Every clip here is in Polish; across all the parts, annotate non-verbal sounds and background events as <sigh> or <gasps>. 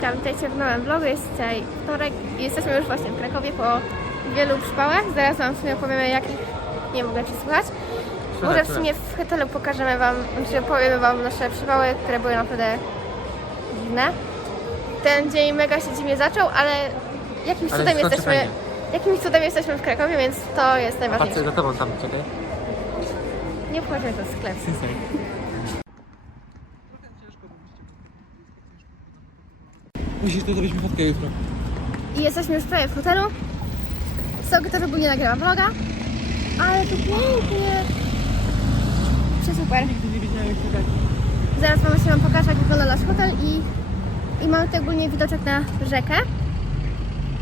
Hejka, witajcie w nowym vlogu. Jest dzisiaj wtorek i jesteśmy już właśnie w Krakowie po wielu przypałach. Zaraz Wam w sumie opowiemy jakich, nie mogę Ci słuchać. Może w sumie w hotelu pokażemy Wam, czy opowiemy Wam nasze przypały, które były naprawdę dziwne. Ten dzień mega się dziwnie zaczął, ale jakimś Ale cudem jesteśmy, fajnie. jakimś cudem jesteśmy w Krakowie, więc to jest Patrzę najważniejsze. za tobą tam, czekaj. Nie wchodźmy do sklepu. Musisz to zrobić mi fotkę jutro. I jesteśmy już prawie w hotelu. Sok też ogólnie nagrywa vloga. Ale tu pięknie. Super. Nigdy nie wiedziałem jak to Zaraz mamy się wam pokazać jak wygląda nasz hotel i, i mamy tutaj ogólnie widoczek na rzekę.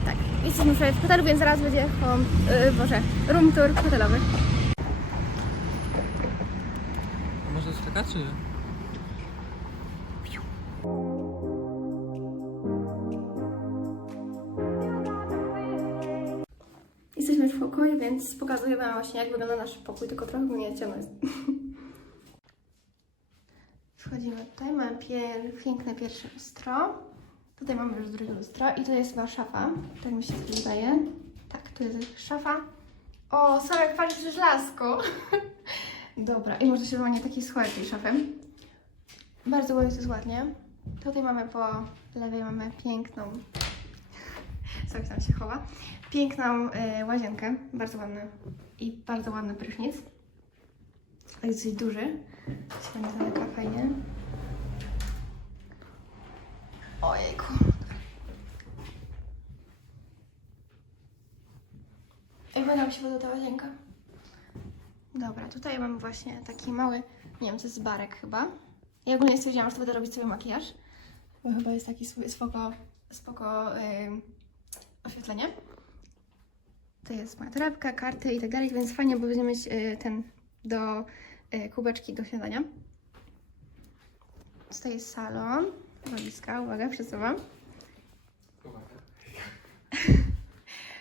Tak, jesteśmy prawie w hotelu, więc zaraz będzie home, yy, Boże, room tour hotelowy. Można skakać czy nie? Więc pokazuję wam właśnie jak wygląda nasz pokój, tylko trochę mnie ciemno jest. <laughs> Wchodzimy tutaj, mamy pier piękne pierwsze lustro. Tutaj mamy już drugie lustro i to jest chyba szafa, tak mi się wydaje. Tak, tu jest szafa. O, Sorek, patrz, przecież lasko. <laughs> Dobra, i można się normalnie takiej schować tej szafy. Bardzo ładnie, to jest ładnie. Tutaj mamy po lewej mamy piękną <laughs> Sorry, tam się chowa. Piękną y, łazienkę, bardzo ładny i bardzo ładny prysznic. Jest dosyć duży. Się zamyka fajnie. Ojejku. Jak będę się woda ta łazienka? Dobra, tutaj mam właśnie taki mały, nie wiem, to jest barek chyba. Ja ogólnie stwierdziłam, że to będę robić sobie makijaż, bo chyba jest taki spoko, spoko ym, oświetlenie. To jest moja torebka, karty i tak dalej, więc fajnie, bo będziemy mieć y, ten do y, kubeczki do śniadania. Tutaj jest salon, walizka, uwaga, przesuwam. <laughs>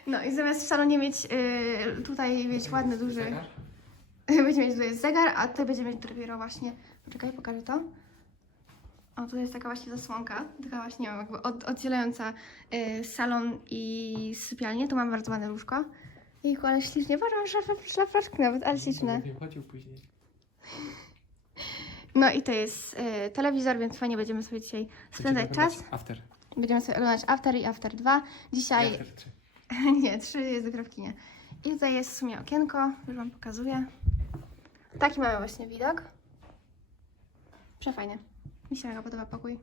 No i zamiast w salonie mieć y, tutaj mieć ładny, duży, <laughs> będziemy mieć tutaj zegar, a tutaj będziemy mieć dopiero właśnie, poczekaj, pokażę to. O, tutaj jest taka właśnie zasłonka, taka właśnie jakby od, oddzielająca y, salon i sypialnię. Tu mam bardzo ładne łóżko. Jejku, ale ślicznie, patrz, mam szlaf- szlafroczki nawet, ale śliczne. Nie chodził później. <laughs> No i to jest y, telewizor, więc fajnie będziemy sobie dzisiaj spędzać czas. After. Będziemy sobie oglądać After i After 2. Dzisiaj, After 3. <laughs> nie, 3 jest nie. I tutaj jest w sumie okienko, już Wam pokazuję. Taki mamy właśnie widok. Przefajnie. Mi się mega podoba pokój.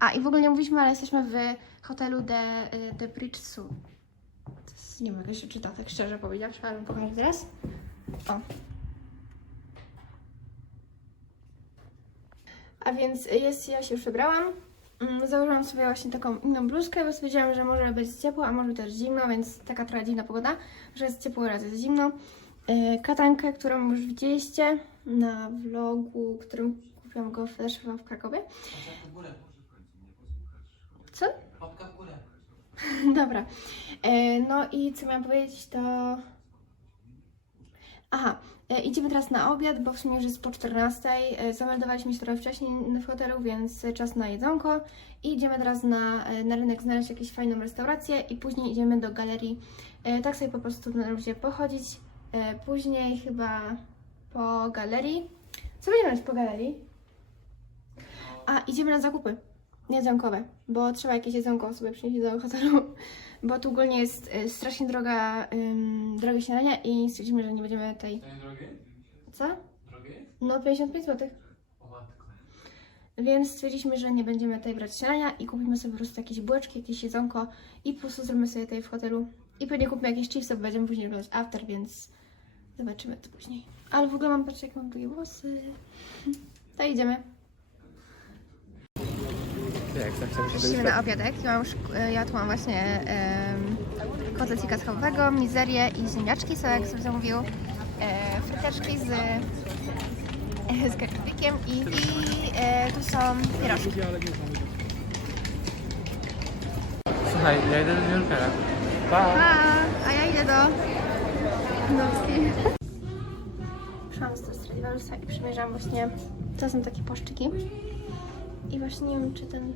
A i w ogóle nie mówiliśmy, ale jesteśmy w hotelu The, y, The Bridge Su. Nie to się czyta, tak szczerze powiedziawszy, ale pokażę teraz. O. A więc jest, ja się już wybrałam. Mm, Założyłam sobie właśnie taką inną bluzkę, bo stwierdziłam, że może być ciepło, a może też zimno, więc taka dziwna pogoda, że jest ciepło, raz jest zimno. Yy, Katankę, którą już widzieliście na vlogu, którym kupiłam go też w Krakowie. Co? Łapka w górę. Dobra. E, no i co miałam powiedzieć, to... Aha, e, idziemy teraz na obiad, bo w sumie już jest po 14. E, zameldowaliśmy się trochę wcześniej w hotelu, więc czas na jedzonko. I idziemy teraz na, e, na rynek znaleźć jakąś fajną restaurację i później idziemy do galerii. E, tak sobie po prostu na ludzie pochodzić. E, później chyba po galerii. Co będziemy robić po galerii? A, idziemy na zakupy jedzonkowe, bo trzeba jakieś jedzonko sobie przynieść do hotelu, <laughs> bo tu ogólnie jest y, strasznie droga, ym, drogie śniadania i stwierdzimy, że nie będziemy tej... Drogie? Co? Drogie? No 55 zł. Więc stwierdziliśmy, że nie będziemy tutaj brać śniadania i kupimy sobie po prostu jakieś bułeczki, jakieś jedzonko i po prostu zrobimy sobie tutaj w hotelu. I pewnie kupimy jakieś chipsy, bo będziemy później oglądać after, więc zobaczymy to później. Ale w ogóle mam, patrzcie jak mam długie włosy. <laughs> To idziemy. Jak zawsze muszę Idziemy na obiadek. Ja już e, jadłam właśnie um, kotlecika schowego, mizerię i ziemniaczki, co jak sobie zamówił e, fryteczki z, e, <laughs> z kartoflikiem i, i e, tu są pierożki. Słuchaj, ja idę do New Yorkera. Pa! Pa, a ja idę do Nowskiej. Przyszłam do Stradivariusa i przymierzam właśnie, to są takie płaszczyki I właśnie nie wiem, czy ten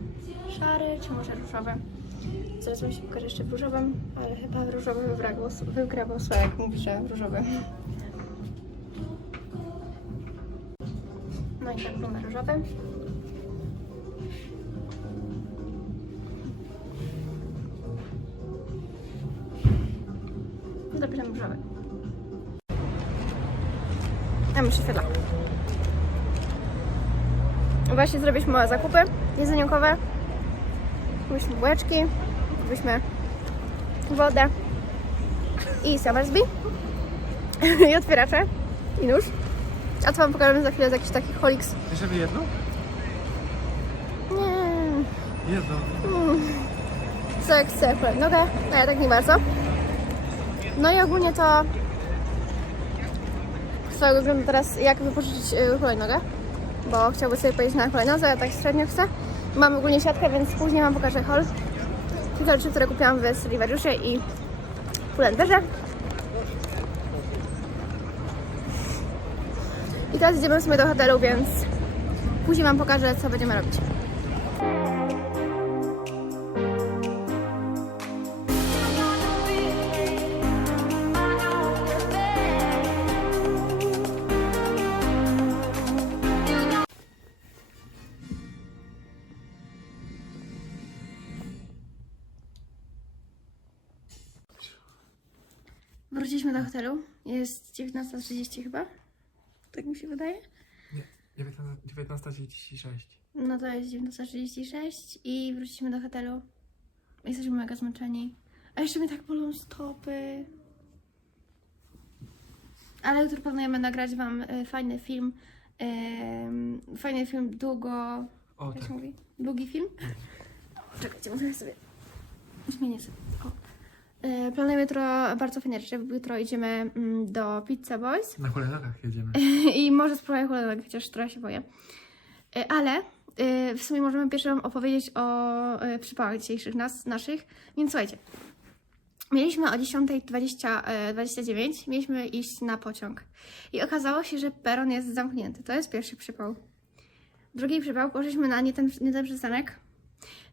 szary, czy może różowy. Zaraz wam się pokażę jeszcze w różowym, ale chyba w różowym wygra głos, wygra głos, jak mówi, że różowy. No i tak wygląda różowy. Chwila. Właśnie zrobiliśmy małe zakupy jedzeniokowe. Kupiliśmy bułeczki, kupiliśmy wodę i Summersby <laughs> i otwieracze i nóż. A to wam pokażę za chwilę z jakiś taki Holix. Jeszcze jedno? Nie, Jedno. jak chcę akurat nogę, no ja tak nie bardzo. No i ogólnie to całego względu teraz jak wypożyczyć yy, hulajnogę, bo chciałby sobie pojeździć na hulajnodze, ja tak średnio chcę. Mam ogólnie siatkę, więc później wam pokażę hol. Kilka rzeczy, które kupiłam w Silveriusie i Pull&Bearze. I teraz idziemy sobie do hotelu, więc później wam pokażę, co będziemy robić. Hotelu. Jest 19.30 chyba. Tak mi się wydaje. Nie, 19.36. No to jest 19.36 i wróciliśmy do hotelu. Jesteśmy mega zmęczeni. A jeszcze mnie tak bolą stopy. Ale jutro planujemy nagrać wam y, fajny film. Ym, fajny film długo... O, Jak tak. się mówi? Długi film? Czekajcie, muszę sobie... Zmienię sobie. O. Y, Planujemy jutro bardzo fajne rzeczy. Jutro idziemy mm, do Pizza Boys. Na hulajnogach jedziemy. <laughs> I może spróbuję hulajnogę, chociaż trochę się boję. Y, Ale y, w sumie możemy pierwszy Wam opowiedzieć o przypałach dzisiejszych nas, naszych. Więc słuchajcie. Mieliśmy o 10.29 29, mieliśmy iść na pociąg. I okazało się, że peron jest zamknięty. To jest pierwszy przypał. Drugi przypał, poszliśmy na nie ten, nie ten przystanek.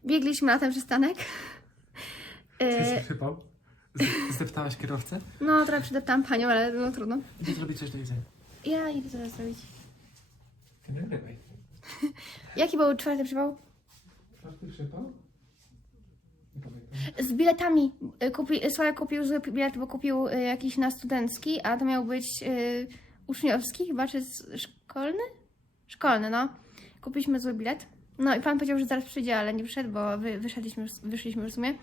Biegliśmy na ten przystanek. <laughs> Jesteś chypał? Z- Zdeptałaś kierowcę? No, trochę przydeptałam panią, ale no trudno. Idę zrobić coś do jedzenia. Ja idę zaraz zrobić. Ty nagrywaj. <laughs> Jaki był czwarty przypał? Czwarty przypał? Nie pamiętam. Z biletami. Y, Kupi, Sławek kupił zły bilet, bo kupił y, jakiś na studencki, a to miał być y, uczniowski chyba, czy z- szkolny? Szkolny, no. Kupiliśmy zły bilet. No i pan powiedział, że zaraz przyjdzie, ale nie przyszedł, bo wy, wyszedliśmy, już- wyszliśmy już w sumie.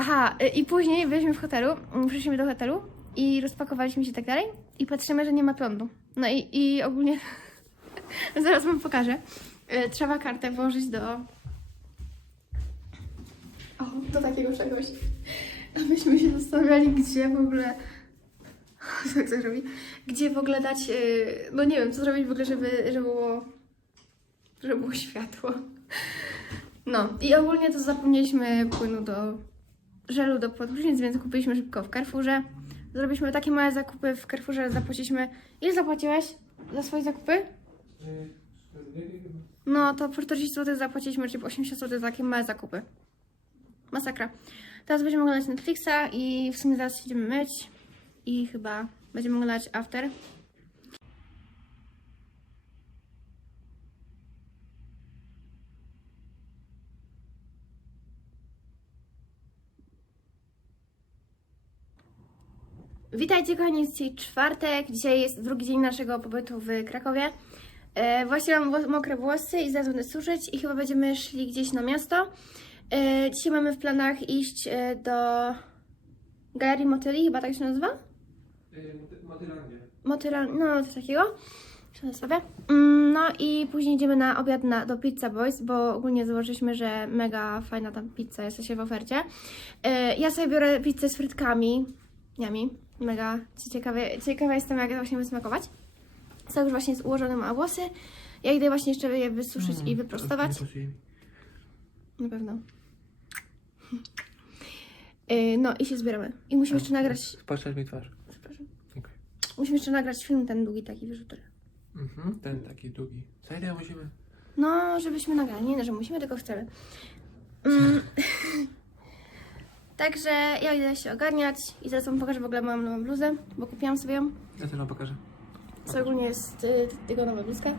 Aha, y, i później byliśmy w hotelu, mm, przyszliśmy do hotelu i rozpakowaliśmy się i tak dalej i patrzymy, że nie ma prądu. No i, i ogólnie, <laughs> zaraz wam pokażę. Y, Trzeba kartę włożyć do o, do takiego czegoś. Myśmy się zastanawiali, gdzie w ogóle. <laughs> Jak to zrobi? Gdzie w ogóle dać. yy, No nie wiem, co zrobić w ogóle, żeby, żeby było. Żeby było światło. No, i ogólnie to zapomnieliśmy płynu do żelu do podprysznic, więc kupiliśmy szybko w Carrefourze. Zrobiliśmy takie małe zakupy w Carrefourze, zapłaciliśmy. Ile zapłaciłeś za swoje zakupy? No to po 40 zł zapłaciliśmy, czyli po 80 zł za takie małe zakupy. Masakra. Teraz będziemy oglądać Netflixa i w sumie zaraz idziemy myć i chyba będziemy oglądać After. Witajcie kochani, jest dzisiaj czwartek, dzisiaj jest drugi dzień naszego pobytu w Krakowie. E, właśnie mam mokre włosy i zaraz będę suszyć i chyba będziemy szli gdzieś na miasto. E, dzisiaj mamy w planach iść e, do Galerii Motyli, chyba tak się nazywa? Motylandia. Motyla, no coś takiego. Sobie. Mm, No i później idziemy na obiad na, do Pizza Boys, bo ogólnie założyliśmy, że mega fajna tam pizza jest się w ofercie. E, Ja sobie biorę pizzę z frytkami. Yummy. Mega ciekawe, ciekawa jestem, jak to właśnie wysmakować. Są już właśnie ułożone ma włosy. Ja idę właśnie jeszcze je wysuszyć Mm, i wyprostować. Na pewno. E, <laughs> No i się zbieramy. I musimy jeszcze nagrać. Patrzeć mi twarz. Przepraszam. Okej. Musimy jeszcze nagrać film ten długi taki wyrzutry. Mhm, ten taki długi. Serio musimy? No, żebyśmy nagrali. Nie, no, że musimy, tylko chcemy. <laughs> Mm. Także ja idę się ogarniać i zaraz wam pokażę w ogóle moją nową bluzę, bo kupiłam sobie ją. Ja też wam pokażę. Co ogólnie jest y, jego nowa bluzka.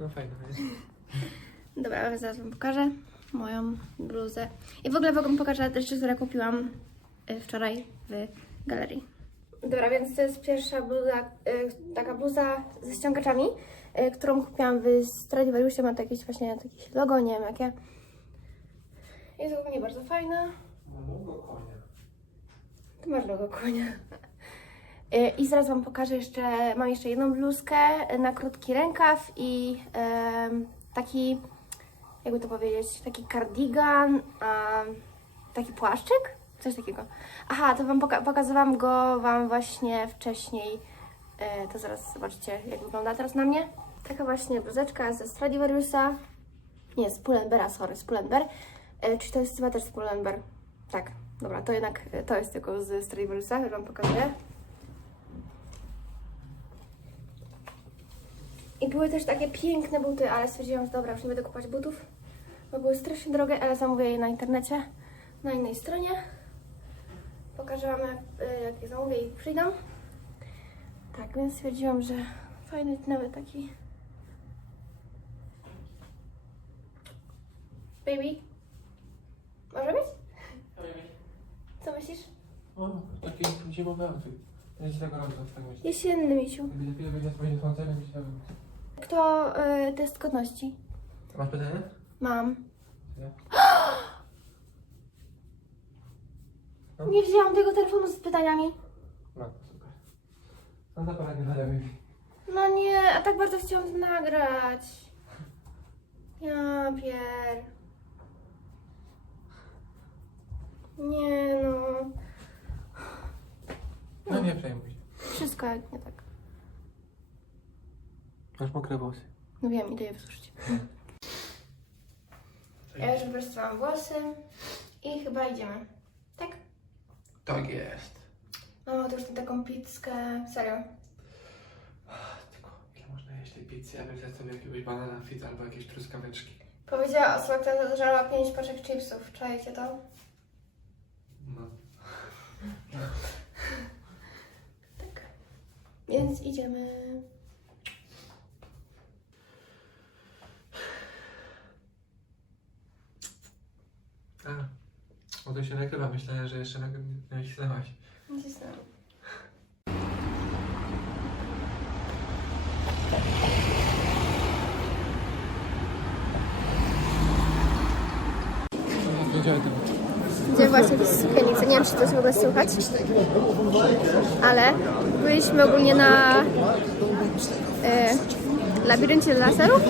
No fajne, jest. <laughs> Dobra, ale zaraz wam pokażę moją bluzę. I w ogóle wam pokażę rzeczy, które kupiłam y, wczoraj w galerii. Dobra, więc to jest pierwsza bluza, y, taka bluza ze ściągaczami, y, którą kupiłam w Stradivariusie. Ma to jakieś właśnie jakieś logo, nie wiem jakie. Jest ogólnie bardzo fajna. Tu masz logo konia. Y, I zaraz Wam pokażę jeszcze, mam jeszcze jedną bluzkę na krótki rękaw i taki, jakby to powiedzieć, taki kardigan, taki płaszczyk, coś takiego. Aha, to Wam poka- pokazywałam go Wam właśnie wcześniej, E, to zaraz zobaczycie jak wygląda teraz na mnie. Taka właśnie bluzeczka ze Stradivariusa, nie, z Pull&Beara, sorry, z Pull&Bear, E, czy to jest chyba też z Pull&Bear? Tak, dobra, to jednak e, to jest tylko z Stradivariusa, już Wam pokazuję. I były też takie piękne buty, ale stwierdziłam, że dobra, już nie będę kupować butów, bo były strasznie drogie, ale zamówię je na internecie, na innej stronie. Pokażę Wam, y, jak je zamówię i przyjdą. Tak, więc stwierdziłam, że fajny nawet taki... Baby? Może być? Co myślisz? O, taki zimowy outfit. Będzie tak gorąco, tak myślę. Jesienny, misiu. Gdy chwilę będzie spojrzeć słońce, będzie się... Kto y, test godności? Masz pytanie? Mam. Nie. No. <gasps> Nie wzięłam tego telefonu z pytaniami. No, super. No to poradnie. No nie, a tak bardzo chciałam to nagrać. Ja pier. Nie no. No nie przejmuj się. Wszystko jak nie tak. Masz mokre włosy. No wiem, idę je wysuszyć. Ja już wyprostowałam włosy i chyba idziemy. Tak? Tak jest. Mam to już na taką pizzkę. Serio. Tylko ile można jeść tej pizzy? Ja bym zjadł sobie jakiegoś banana fit albo jakieś truskaweczki. Powiedziała osoba, która zażarła 5 paczek chipsów. Czajcie to? No. <laughs> Więc idziemy. A, bo to się nagrywa. Myślałem, że jeszcze nacisnęłaś. Nacisnęłam. Wiedziałem tego. Idziemy właśnie w sukiennicy. Nie wiem, czy to jest w ogóle słychać. Ale byliśmy ogólnie na e, labiryncie laserów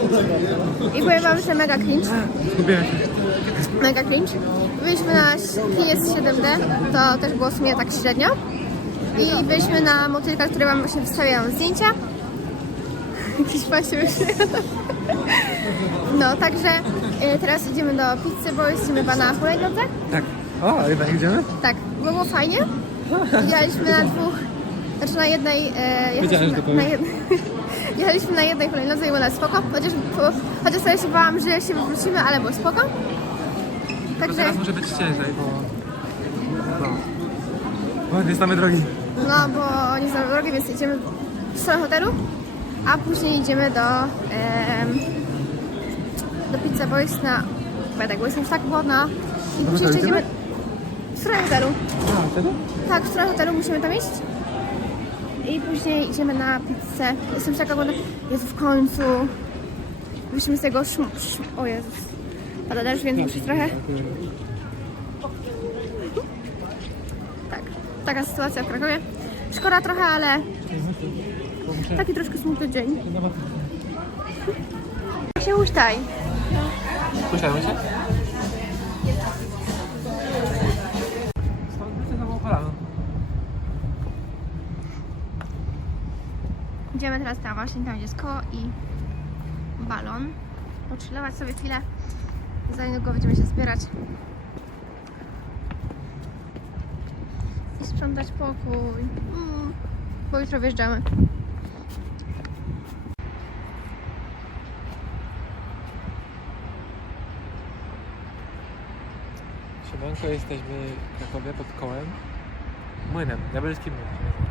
i powiem wam, że mega cringe. Zgubiłem się. Mega cringe. Byliśmy na KS 7D, to też było w sumie tak średnio. I byliśmy na motylkach, które wam właśnie wstawiałam zdjęcia. Jakiś właśnie No, także e, teraz idziemy do pizzy, bo jesteśmy chyba na hulajnodze. Tak. O, jednak idziemy? Tak, było fajnie. <laughs> Jechaliśmy na dwóch, znaczy na jednej, e, Wiedziałem, że jechaliśmy na, na powiesz. jednej, <laughs> jechaliśmy na jednej hulajnodze i było na spoko, chociaż, chociaż sobie się bałam, że się wywrócimy, ale było spoko. Tylko Także, teraz może być ciężej, bo... No. Bo nie znamy drogi. no bo nie znamy drogi, więc idziemy w stronę hotelu, a później idziemy do, em, do Pizza Boys na obiadek, bo jestem już tak głodna. I później jeszcze idziemy? W stronę hotelu. A, wtedy? Tak, w stronę hotelu musimy tam iść. I później idziemy na pizzę. Jestem taka głodna. Jezu, w końcu. Wyszliśmy z tego szm... szm o Jezus. Pada deszcz, więc muszę trochę... Tak, taka sytuacja w Krakowie. Szkoda trochę, ale taki troszkę smutny dzień. Się uśtaj. Słyszałem się? Idziemy teraz tam właśnie, tam jest koło i balon. Pochillować sobie chwilę, za niedługo będziemy się zbierać. I sprzątać pokój, mm, bo jutro wjeżdżamy. Siemanko, jesteśmy w Krakowie pod kołem. Młynem, diabelskim młynem.